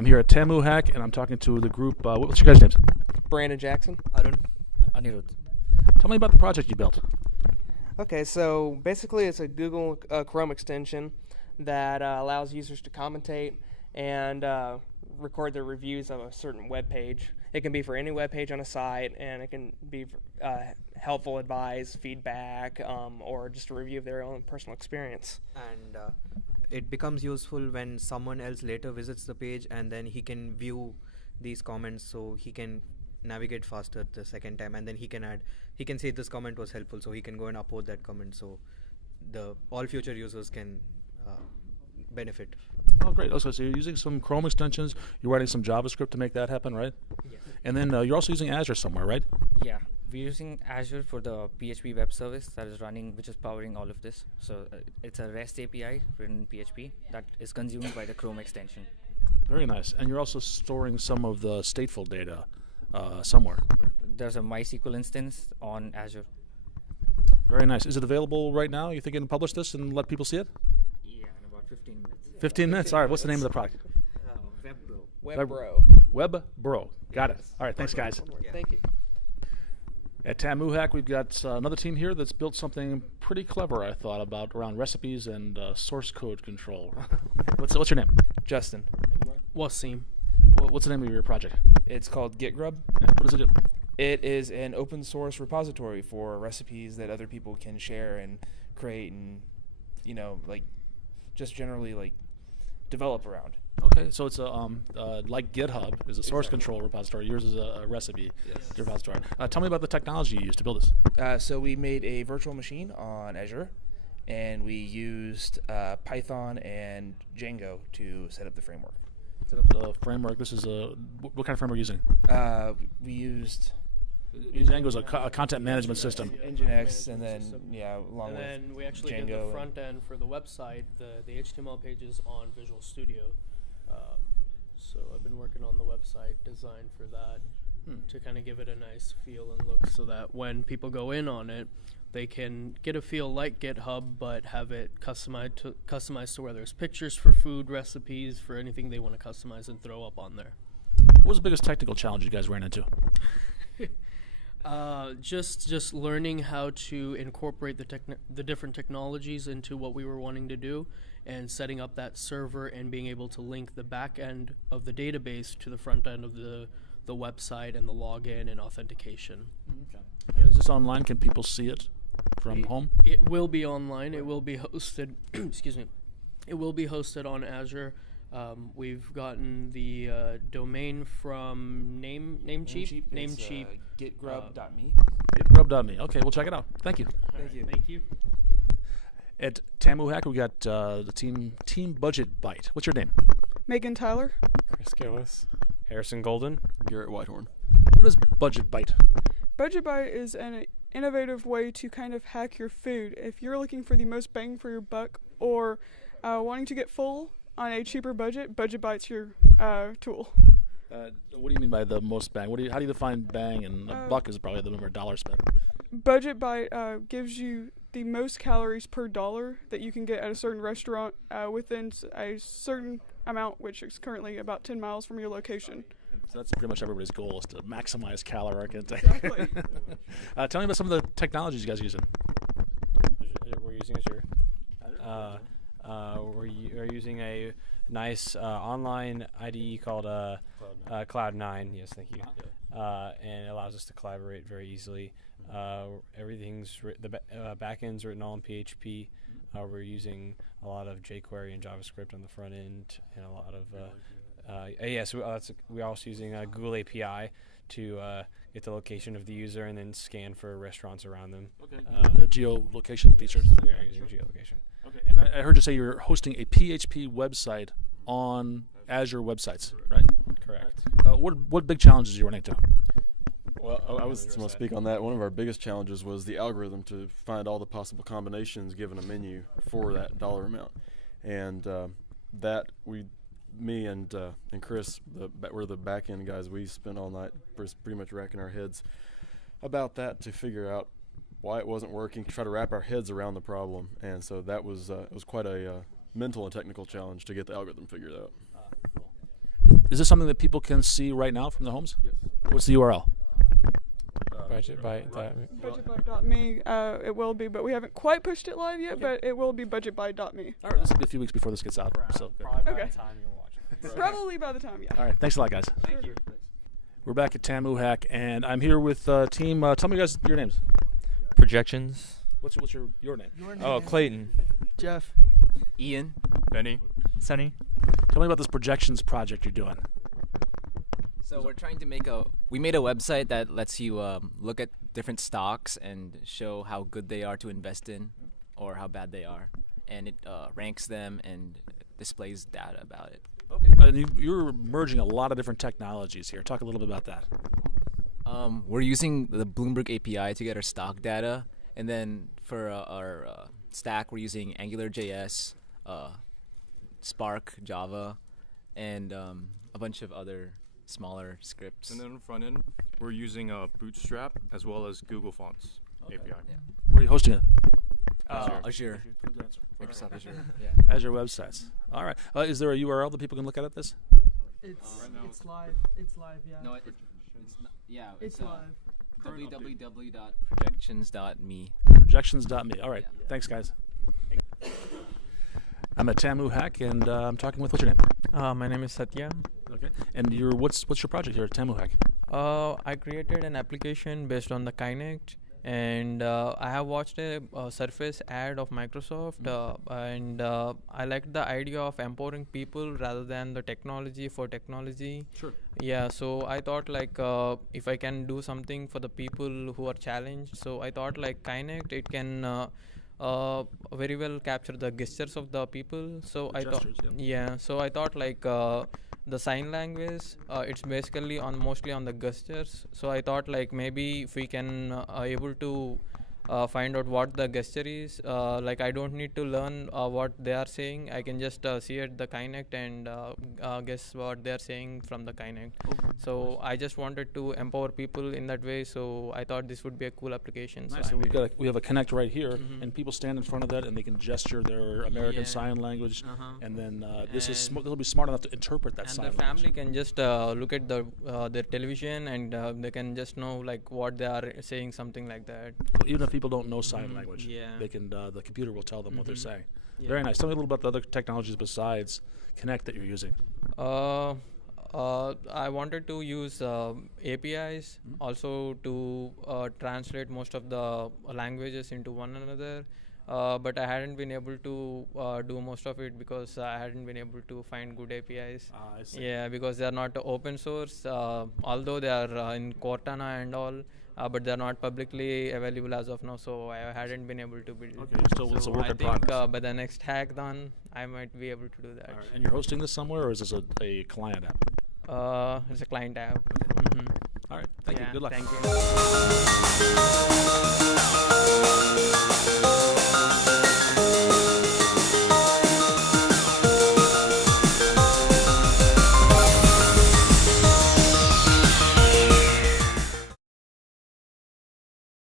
I'm here at TAMUHack, and I'm talking to the group. What's your guys' names? Brandon Jackson. Arun. Anirudh. Tell me about the project you built. Okay, so basically it's a Google Chrome extension that allows users to commentate and record their reviews of a certain web page. It can be for any web page on a site, and it can be helpful advice, feedback, or just a review of their own personal experience. And it becomes useful when someone else later visits the page, and then he can view these comments, so he can navigate faster the second time, and then he can say this comment was helpful, so he can go and upload that comment, so all future users can benefit. Oh, great. Okay, so you're using some Chrome extensions. You're writing some JavaScript to make that happen, right? Yes. And then you're also using Azure somewhere, right? Yeah, we're using Azure for the PHP web service that is running, which is powering all of this. So it's a REST API written in PHP that is consumed by the Chrome extension. Very nice. And you're also storing some of the stateful data somewhere. There's a MySQL instance on Azure. Very nice. Is it available right now? You think you can publish this and let people see it? Yeah, in about 15 minutes. 15 minutes? All right. What's the name of the product? WebBro. WebBro. Got it. All right. Thanks, guys. Yeah. Thank you. At TAMUHack, we've got another team here that's built something pretty clever, I thought, about around recipes and source code control. What's your name? Justin. Wasim. What's the name of your project? It's called GitGrub. And what does it do? It is an open source repository for recipes that other people can share and create and, just generally, develop around. Okay, so it's like GitHub is a source control repository. Yours is a recipe repository. Tell me about the technology you used to build this. So we made a virtual machine on Azure, and we used Python and Django to set up the framework. Set up the framework. This is what kind of framework are you using? We used Django is a content management system. Nginx, and then along And with then we actually Django did the front end for the website, the HTML pages on Visual Studio. So I've been working on the website design for that to kind of give it a nice feel and look, so that when people go in on it, they can get a feel like GitHub, but have it customized to where there's pictures for food, recipes, for anything they want to customize and throw up on there. What was the biggest technical challenge you guys ran into? Just learning how to incorporate the different technologies into what we were wanting to do, and setting up that server and being able to link the back end of the database to the front end of the website and the login and authentication. Okay. Is this online? Can people see it from home? It will be online. It will be hosted. Excuse me. It will be hosted on Azure. We've gotten the domain from Namecheap. Namecheap. Gitgrub.me. Gitgrub.me. Okay, we'll check it out. Thank you. Thank you. Thank you. At TAMUHack, we got the team Budget Byte. What's your name? Megan Tyler. Chris Gillis. Harrison Golden. Garrett Whitehorn. What is Budget Byte? Budget Byte is an innovative way to kind of hack your food. If you're looking for the most bang for your buck, or wanting to get full on a cheaper budget, Budget Byte's your tool. What do you mean by the most bang? How do you define bang? And a buck is probably the number of dollars spent. Budget Byte gives you the most calories per dollar that you can get at a certain restaurant within a certain amount, which is currently about 10 miles from your location. So that's pretty much everybody's goal, is to maximize caloric intake. Exactly. Tell me about some of the technologies you guys are using. We're using Azure. We're using a nice online IDE called Cloud9. Yes, thank you. And it allows us to collaborate very easily. Everything's backend's written all in PHP. We're using a lot of jQuery and JavaScript on the front end, and a lot of we're also using a Google API to get the location of the user and then scan for restaurants around them. Okay. The geolocation feature. We are using geolocation. Okay. And I heard you say you're hosting a PHP website on Azure websites, right? Correct. What big challenges are you running into? Well, I was going to speak on that. One of our biggest challenges was the algorithm to find all the possible combinations given a menu for that dollar amount, and me and Chris, we're the back end guys. We spent all night pretty much racking our heads about that to figure out why it wasn't working, try to wrap our heads around the problem, and so that was it was quite a mental and technical challenge to get the algorithm figured out. Is this something that people can see right now from their homes? Yes. What's the URL? Budgetbyte.me. It will be, but we haven't quite pushed it live yet. But it will be budgetbyte.me. All right, this will be a few weeks before this gets out. So good. Probably by Okay. the time you'll watch it. Probably by the time, yeah. All right, thanks a lot, guys. Thank you. We're back at TAMUHack, and I'm here with team. Tell me, guys, your names. Projections. What's your name? Oh, Clayton. Jeff. Ian. Benny. Sunny. Tell me about this projections project you're doing. So we're trying to we made a website that lets you look at different stocks and show how good they are to invest in or how bad they are. And it ranks them and displays data about it. Okay. You're merging a lot of different technologies here. Talk a little bit about that. We're using the Bloomberg API to get our stock data. And then for our stack, we're using AngularJS, Spark, Java, and a bunch of other smaller scripts. And then on the front end, we're using Bootstrap as well as Google Fonts API. Yeah. Where are you hosting it? Azure. Microsoft Azure. Yeah. Azure websites. All right. Is there a URL that people can look at this? It's live. It's live. Yeah. No, it's not. Yeah, it's live. www.projections.me. Projections.me. All right. Yeah. Thanks, guys. I'm at TAMUHack, and I'm talking with, what's your name? My name is Satya. Okay. And what's your project here at TAMUHack? I created an application based on the Kinect, and I have watched a Surface ad of Microsoft, and I liked the idea of empowering people rather than the technology for technology. Sure. Yeah, so I thought like if I can do something for the people who are challenged, so I thought like Kinect, it can very well capture the gestures of the people. So I thought, so I thought like the sign language, it's basically mostly on the gestures. So I thought like maybe if we can able to find out what the gesture is, like I don't need to learn what they are saying. I can just see at the Kinect and guess what they are saying from the Kinect. So I just wanted to empower people in that way. So I thought this would be a cool application. Nice. So we have a Connect right here, and people stand in front of that and they can gesture their American Sign Language, and then they'll be smart enough to interpret that sign language. And the family can just look at their television and they can just know like what they are saying, something like that. Even if people don't know sign language, they can. The computer will tell them what they're saying. Very nice. Tell me a little about the other technologies besides Connect that you're using. I wanted to use APIs also to translate most of the languages into one another, but I hadn't been able to do most of it because I hadn't been able to find good APIs. I see. Yeah, because they are not open source, although they are in Cortana and all. But they're not publicly available as of now, so I hadn't been able to build it. Okay, it's a work in I progress. think by the next hackathon, I might be able to do that. All right. And you're hosting this somewhere, or is this a client app? It's a client app. All right. Thank you. Good luck. Thank you.